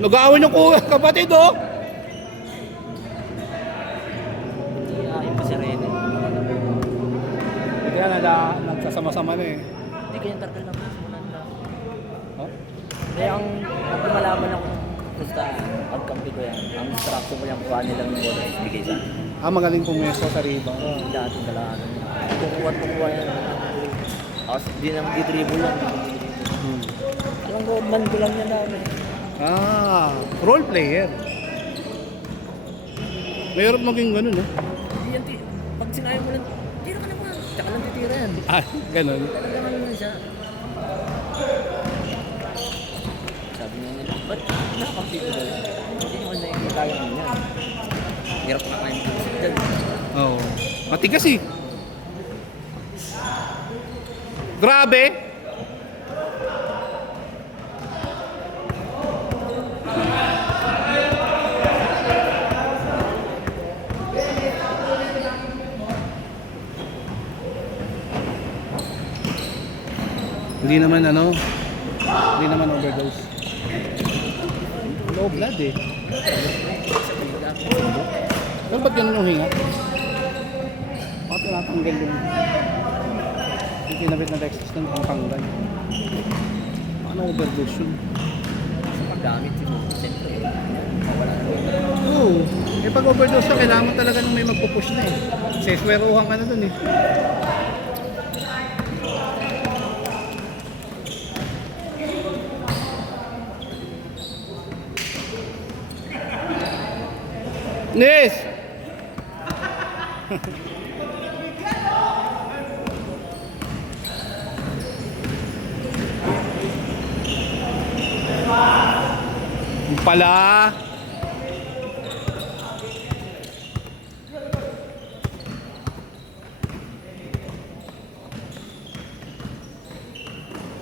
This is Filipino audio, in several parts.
Nag-aaway ng kapatid, oh. Ayaw pa si Rene. Kaya nagsasama-sama na eh. Hindi kaya targal na simulan na. Oh? Kaya ang lumalaban ako basta pagkampi ko yan. Ang instruction ko yung kuha nilang yung bola bigay sa akin. Magaling pumeso sa rebound. Hindi ating dalaan. Kukuha yan. Tapos hindi naman di-dribble yan. Alam ko, man ko lang yan namin. Role player. Mayroon maging ganun, eh. Hindi yan, pag sinabi mo lang, tira ka naman. Tsaka lang titira yan. Ganun. Talaga naman siya. Sabi niya nila, ba't nakakampi ko daw? Hindi naman nakikita yung ano yan. Hirap na kain ko dyan. Oo. Matigas eh. Grabe. Hindi naman overdose. Low blood eh. Pero ba't ganun yung hinga? Bakit tinatanggal yung kinabit na Lexus ng pangtanggal? Paano overdose yun? Sa paggamit siguro, siyempre, wala na rin. Oo. Pag overdose na, kailangan mo talaga nung may magpupush na eh. Sesweruhan ka na dun eh. Nis! Pala.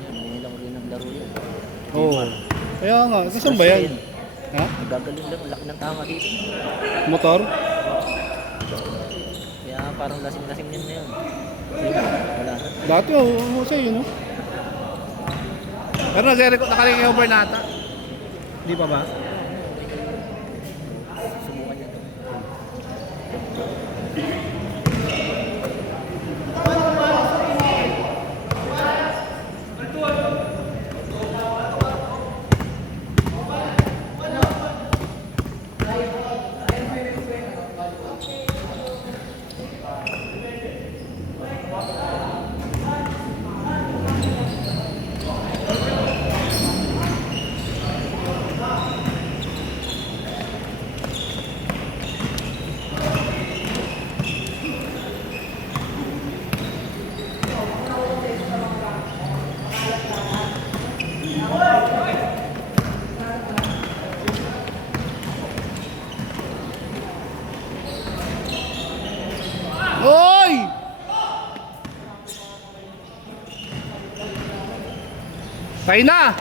Hindi lang rin naglaro yan. Oo. Kaya nga, saan ba yan? Ha? Nagagaling lang, laki ng tama dito. Motor? Kaya parang lasing-lasing yan na yun. Wala na. Dati Jose yun, no? Pero nakarecover na ata. Di pa ba? Subukan niya to. Hoy! Tayo na!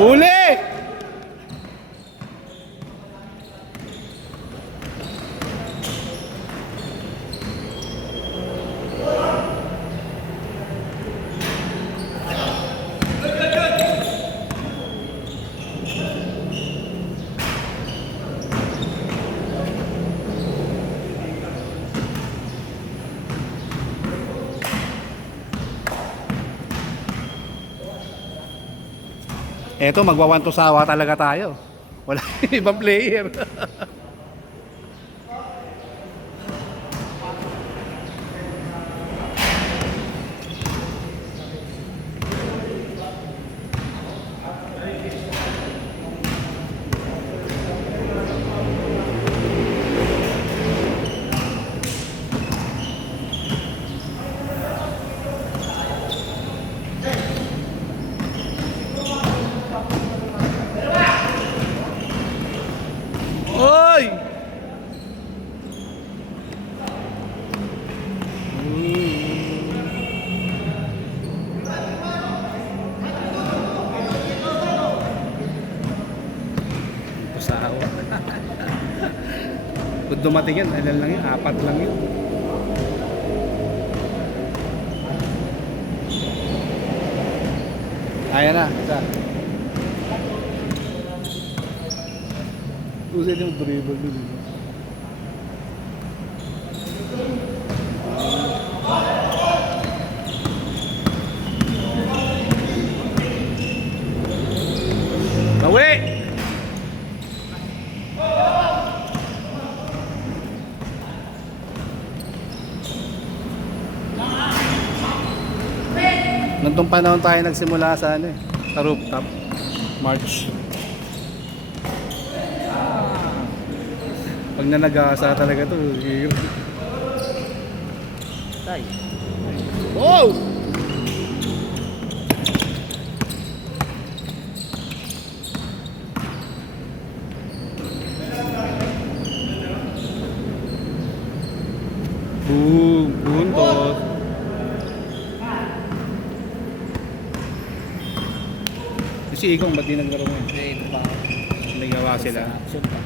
Uli! Eto, magwawanto sawa talaga tayo. Wala ibang player. Oh! dumating yan, ilan lang yun, 4 lang yun. Ayan na, isa. Usay yung dribble dun. Bawi! Nung panahon tayo nagsimula sa ano eh, sa rooftop, March. Pag nanagasa talaga to, hirap. Tay. Wow! Boom! Buntot! Si Igong, ba't di naglaro mo yun? Hindi pa. May gawa sila. Action pa.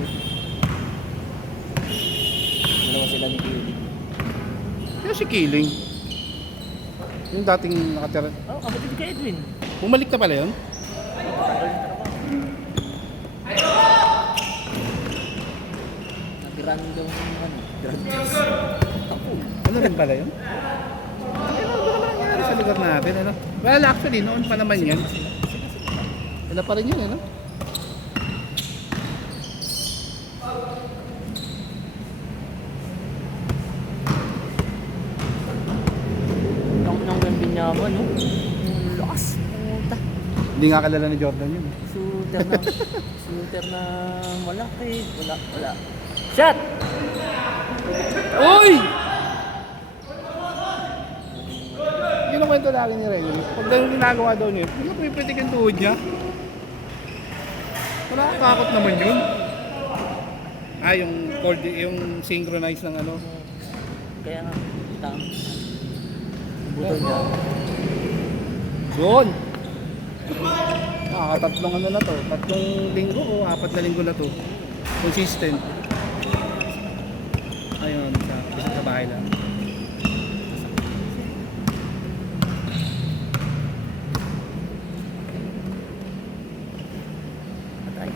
Dalawa sila ni Kili. Yung si Kiling. Yung dating nakatira. Oh, kapatid ka Edwin. Bumalik na pala yun? Tagal na nag-random ano, drug test. Ako. Ano rin pala yun? Ano ba naman nangyari sa lugar natin? Ano? Well, actually, noon pa naman yan. Wala pa rin yun, ano? Nang Binyaman, no? Ang lakas. Puta. Hindi nga kalala ni Jordan yun. Shooter na malaki. Wala. Shot! Uy! Yun ang kwento lagi ni Ray. Pag ganun ginagawa daw niya, hindi na pumipitik ang tuhod niya. Wala kakakot naman yun. Yung synchronize ng ano. Kaya nga, tama. Buto niya. Yun! Tatlong ano na to. 3 linggo o 4 na linggo na to. Consistent. Ayun, sa bahay lang. Patay.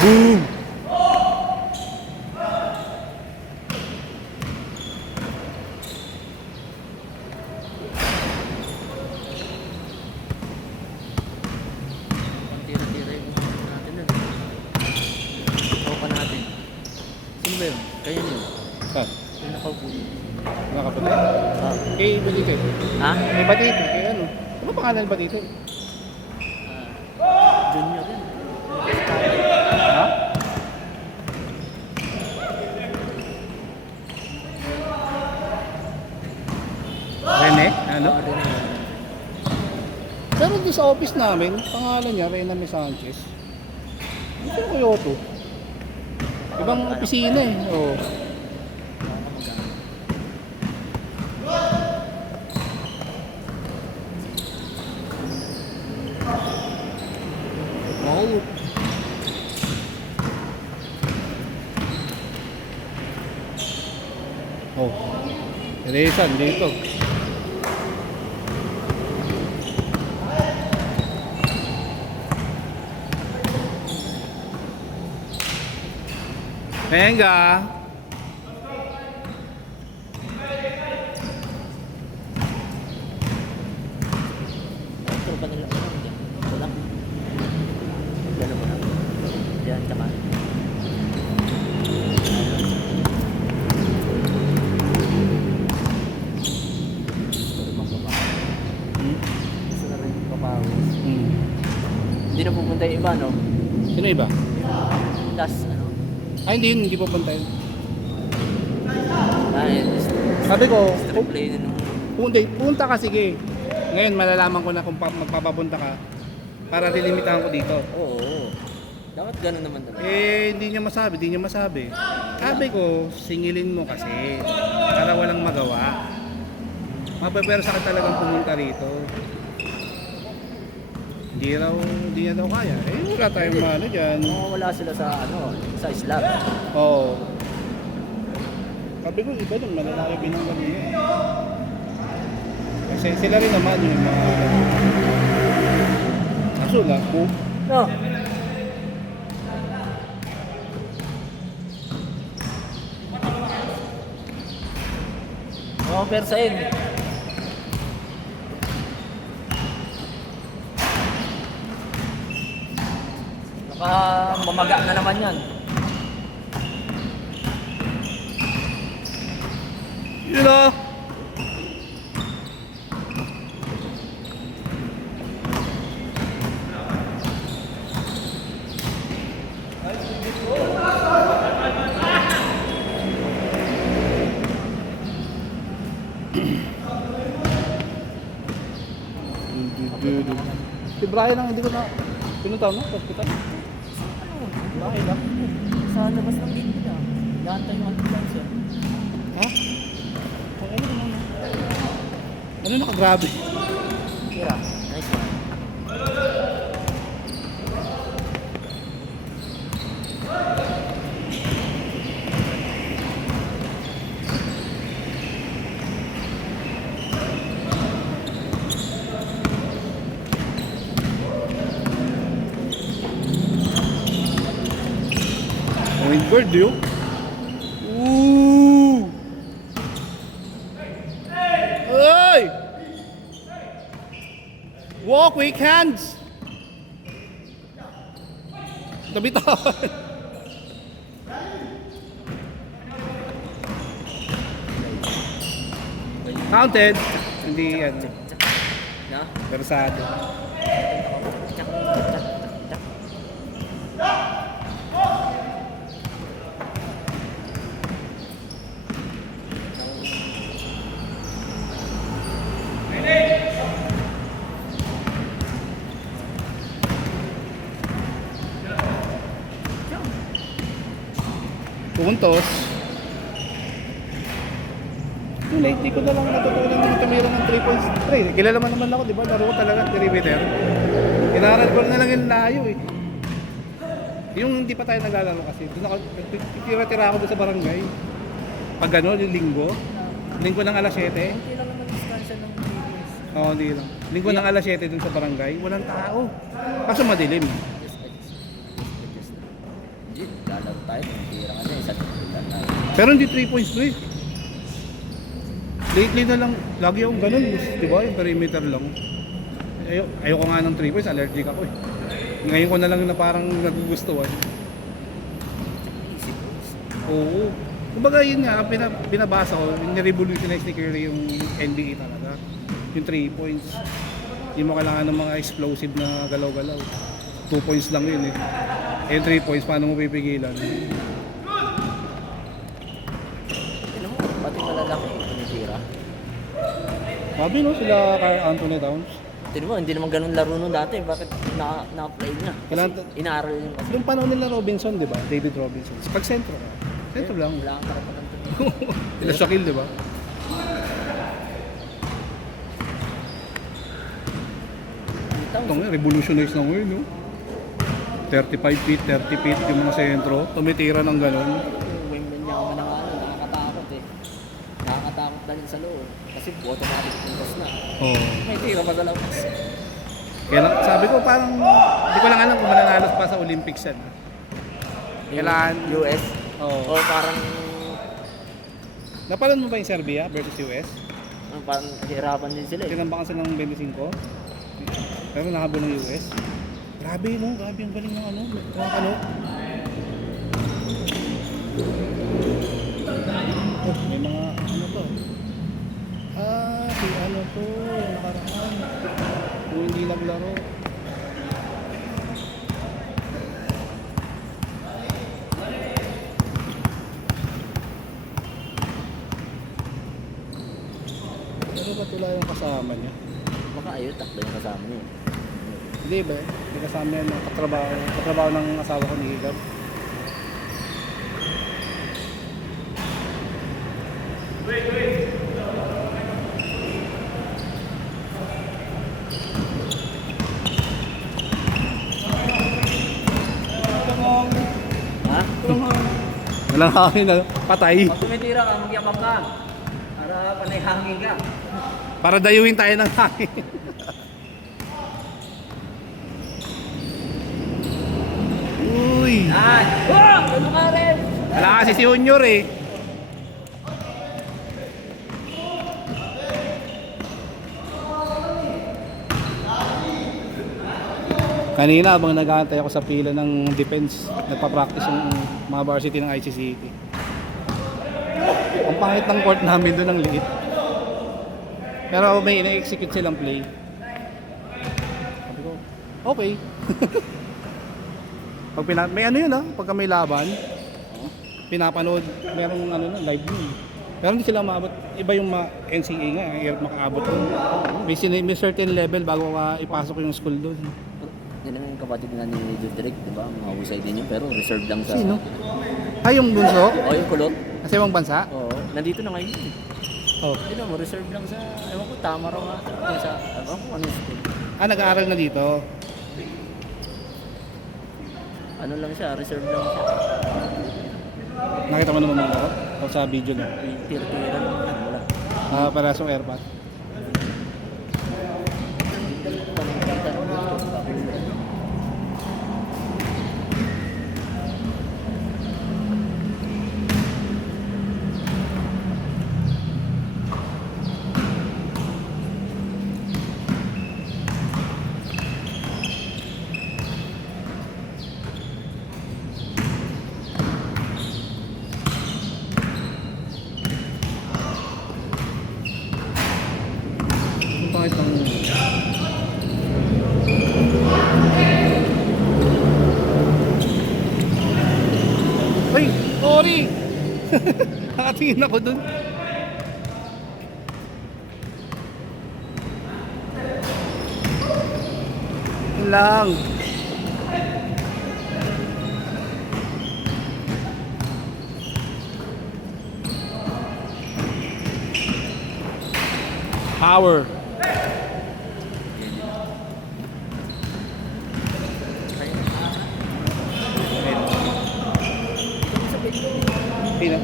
Boom! Tira-tira yung natin nun. Ako pa natin. Sino ba yun? Kayo yun. Ah, Yung nakaupo. mga kapatid. Ah. Kay Batite. Ha? Kay Batite, kay ano? Ano pangalan ng Batite? Junior yan. Ha? Rene? Ano? Pero doon sa office namin, pangalan niya, Rename Sanchez. Ano ko yun to? Ibang opisina eh. Oo. Wow. Oh. Teresan dito. Venga. Ito ba nila? Ito lang. Gano'n mo na. Yan, tsaka. Gusto na rin papawis. Hindi na pupunta yung iba, no? Sino iba? Yung last, ano? Ay, hindi yun. Hindi pa punta yun. Sabi ko, Strip play na nung... punta ka sige. Ngayon, malalaman ko na kung magpapapunta ka para lilimitahan ko dito. Oo. Dapat gano'n naman talaga. Hindi niya masabi. Sabi ko, singilin mo kasi para walang magawa. Mapapersa ka talagang pumunta rito. Hindi niya daw kaya. Wala tayong ano dyan. Wala sila sa, ano, sa Islam. Oo. Sabi ko, iba dun, malalaki binanggan nila. Kasi sila rin naman yung mga... Kaso lako. No. Oo, pero sa egg. Mamaga na naman yan. You know? Si Brian ang hindi ko na pinuntaw no? Hospital? Bakit lang? Sa labas ng gate nila. Gantay yung ambulance yan. Ha? Ano naman? Ano nakagrabe? Kira, nice one. Windward yun. Ooh! Hey! Walk with hands! Nabitawan. Counted. Hindi yan. No? Versado. Tsak. Puntos. Yung lately ko na lang natutunan ng tumira ng 3 points. Kilala mo naman ako, di ba? Laro ko talaga, perimeter. Inaral ko na lang yung layo eh. Yung hindi pa tayo naglalaro kasi, doon ako, tira-tira ako doon sa barangay. Pag gano'n, yung linggo ng alas 7. Hindi lang naman distansya ng videos. Oo, hindi lang. Linggo ng alas 7 doon sa barangay, walang tao. Kaso madilim. Hindi, lalaro tayo. Tira nga na, isang tutulan na. Pero hindi 3 points to eh. Lately na lang, lagi akong ganun, di ba? Yung perimeter lang. Ayoko nga ng 3 points, allergic ako eh. Ngayon ko na lang na parang nagugustuhan. Oo. Kumbaga yun nga, binabasa ko, ni-revolutionize ni Curry yung NBA talaga. Yung 3 points. Hindi mo kailangan ng mga explosive na galaw-galaw. 2 points lang yun eh. Eh 3 points, paano mo pipigilan? Ano mo, pati malalaki, tumitira. Sabi no, sila Karl Anthony Towns. Tignan mo, hindi naman ganun laro nun dati. Bakit na-apply niya? Kailangan- Kasi inaaral yun kasi. Yung panahon nila Robinson, di ba? David Robinson. Pag sentro ka. Sentro lang. Wala kang karapatan tumira. Sila Shaquille, di ba? Ito nga, revolutionize na ngayon, no? 35 feet, 30 feet yung mga sentro. Tumitira ng gano'n. Yung wingman niya ang manangalo, nakakatakot eh. Nakakatakot dalhin sa loob. Kasi automatic puntos na. Oo. May tira pa sa labas. Kaya lang, sabi ko parang, hindi ko lang alam kung mananalos pa sa Olympics yan. Kailangan. US? Oo. O parang, Napanood mo ba yung Serbia versus US? parang hirapan din sila eh. Tinambakan sila ng 25. Pero nakabot ng US. Grabe no, grabe ang galing ng ano, mga ano. Oh, may mga ano to. Si ano to, yung nakaraan. Kung hindi naglaro. Pero ba't wala yung kasama niya? Baka ayun, takbo yung kasama niya. Hindi ba? Hindi kasama yan. Katrabaho ng asawa ko ni Higab. Ha? Wala Walang hangin na, patay. Pag tumitira ka, magyabang ka. Para panay hangin ka. Para dayuin tayo ng hangin. Uy! Yan! Oh! Ano ka rin? Wala kasi si Junior eh. Kanina habang nag-aantay ako sa pila ng defense, nagpa-practice yung mga varsity ng IC City. Ang pangit ng court namin doon, ang liit. Pero may ina-execute silang play. Sabi ko, okay. May ano yun pagka may laban, pinapanood, merong ano na, live yun. Pero hindi sila maabot. Iba yung NCA nga, hirap makaabot doon. May certain level bago ka ipasok yung school doon. Yan ang kapatid nga ni Direk, di ba? Mahusay din yun, pero reserve lang sa... Sino? Ay, yung bunso? O, yung kulot. Kasi ibang bansa? Oo, nandito na ngayon. Oh. Hindi mo, reserve lang sa... Ewan ko, tama raw nga. Yung sa... Ewan ko, ano yung school. Ah, nag-aaral na dito. Ano lang siya, reserve lang siya. Nakita mo naman mga laro? O sa video na? Tira-tira lang. Wala. Ah, parasong airpot. Bakit ang... Ay! Sorry! Nakatingin ako dun. Yun lang. Power. Sino?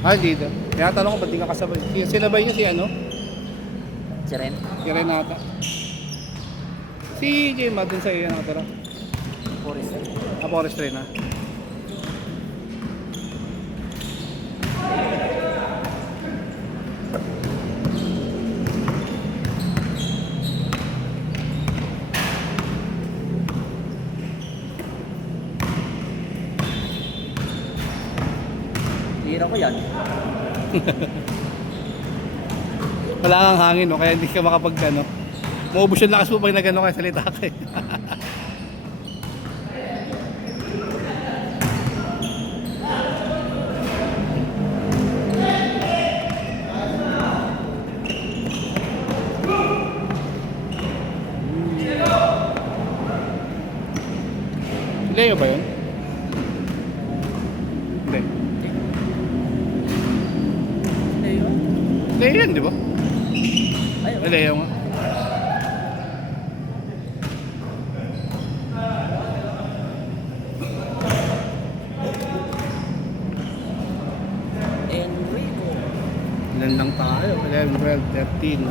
Ah, dito. Kaya tanong ko ba't di ka kasabay? Sinabay niya si ano? Si Ren? Si Renata. Si Jema dun sa iyo nakatara. Forest. Forest rin ha. Hira ko yan. Wala kang hangin no, kaya hindi ka makapag ano. Maubos yung lakas mo pag nagano ka salita ka eh. Leo ba yun? Hindi. Leo? Leo yun, di ba? Ay, Leo nga. Enrico. Ilan lang tayo? 11, 12, 13.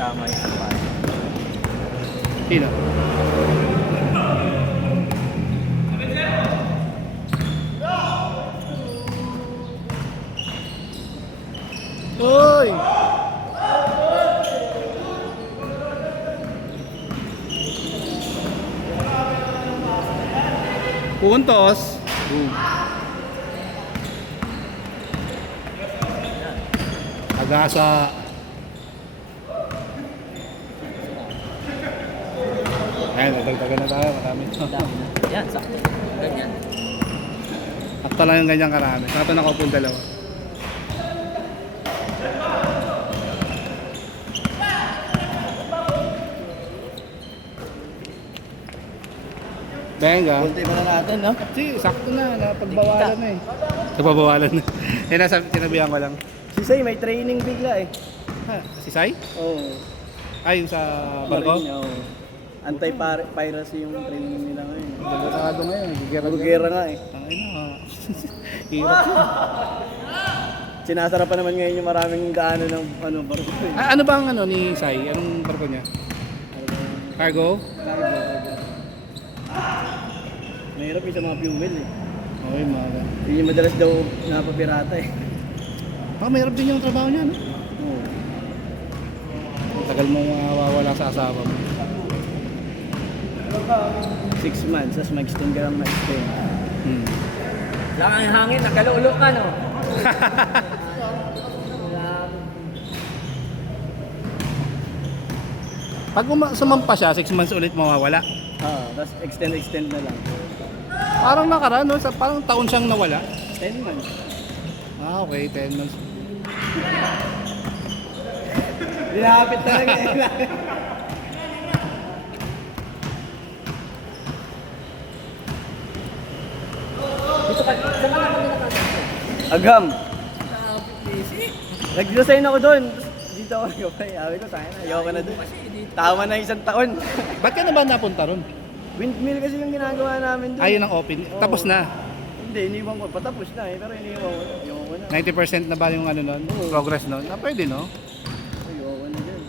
Tama yung sapat. Sino? Uy! Puntos. Agasa. Ayan, nadagdagan na tayo. Marami. Dami na. Yan, sakto. Ganyan. Akta lang yung ganyang karami. Sakto na kaupong dalawa. Benga. Kunti mo na natin, no? Si, sakto na. Napagbawalan na eh. Napagbawalan na. Yan nasa sinabihan ko lang. Si Say, may training bigla eh. Ha, si Sai? Oo. Ay, yung sa barko? Oo. Anti-piracy yung training nila ngayon. Delikado ngayon, Gugera nga eh. Ay na. Hirap yun. Sinasara pa naman ngayon yung maraming gaano ng barko eh. Ano ba ang ano ni Sai? Anong barko niya? Cargo? Mahirap yung sa mga fuel eh. Okay, mga. Yun yung madalas daw napapirata eh. Mahirap din yung trabaho niya, no? Oo. Tagal mo mawawala sa asawa mo. 6 months, as mag-extend ka lang ma-extend. Lang ang hangin, nagkalulo ka, no? Pag sumampa siya, 6 months ulit mawawala. Tapos extend na lang. Parang nakaraan, no? Parang taon siyang nawala. 10 months. Okay, 10 months. Linapit talaga eh. Dito ka, saan ka naman nakakita? Agam. Nag-resign ako doon. Dito ako nag-apply. Sabi ko, sana ayoko na doon. Tama na 1 taon. Ba't ka na ba napunta ron? Windmill kasi yung ginagawa namin doon. Ayun ang open. Oo. Tapos na. Hindi, iniwan ko. Patapos na eh. Pero iniwan ko. Ayoko ko na. 90% na ba yung ano nun? Oo. Progress nun? Pwede, no? Ayoko na dyan.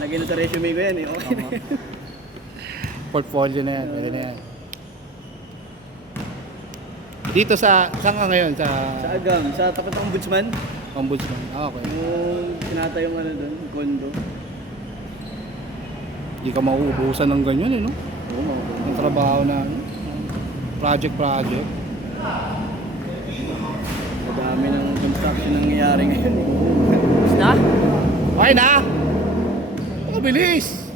Lagyan na sa resume ko yan eh. Okay na yan. Portfolio na yan. Pwede na yan. Dito saan ka ngayon? Sa Sa Agam, sa tapat ng ombudsman. Ombudsman. Okay. Yung tinatay yung ano doon, condo. Hindi ka mauubusan ng ganyan, eh, no? Oo, mga Ang trabaho na, ano? Project. madami ng construction nangyayari ngayon eh. Basta? Okay na! Ang bilis!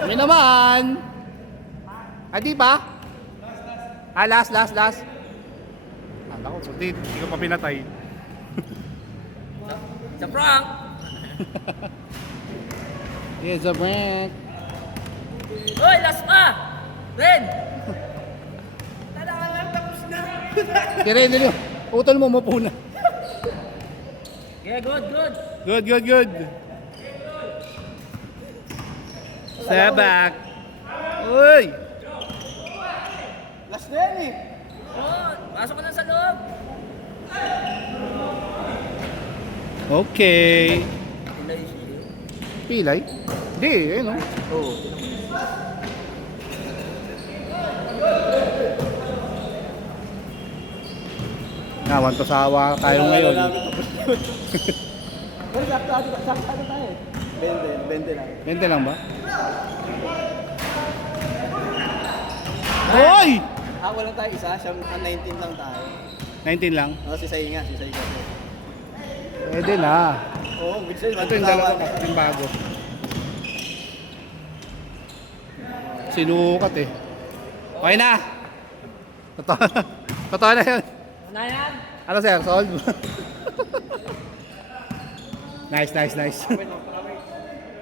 Kami naman! Di ba? Last. Alam ko, hindi ko pa pinatay. Sa prank! It's a prank. Hoy, last pa! Ren! Kaya nyo, utol mo mapuna. Yeah, good. Good. Step back. Uy! Last na yan eh. Oh, pasok ka na sa loob. Okay. Kulay siya. Pilay? Hindi, ayun o. Oo. Nawan to sawa tayo ngayon. Pero sakto tayo. 20 lang. 20 lang ba? Hoy! Walang tayo isa, 19 lang tayo. 19 lang? Si Sai nga, si Sai kasi. Pwede na. Oo, which is, Ito yung dalawa yung bago. Sinukat eh. Okay na! Totoo na yun. Ano yan? Ano sir, solve? Nice.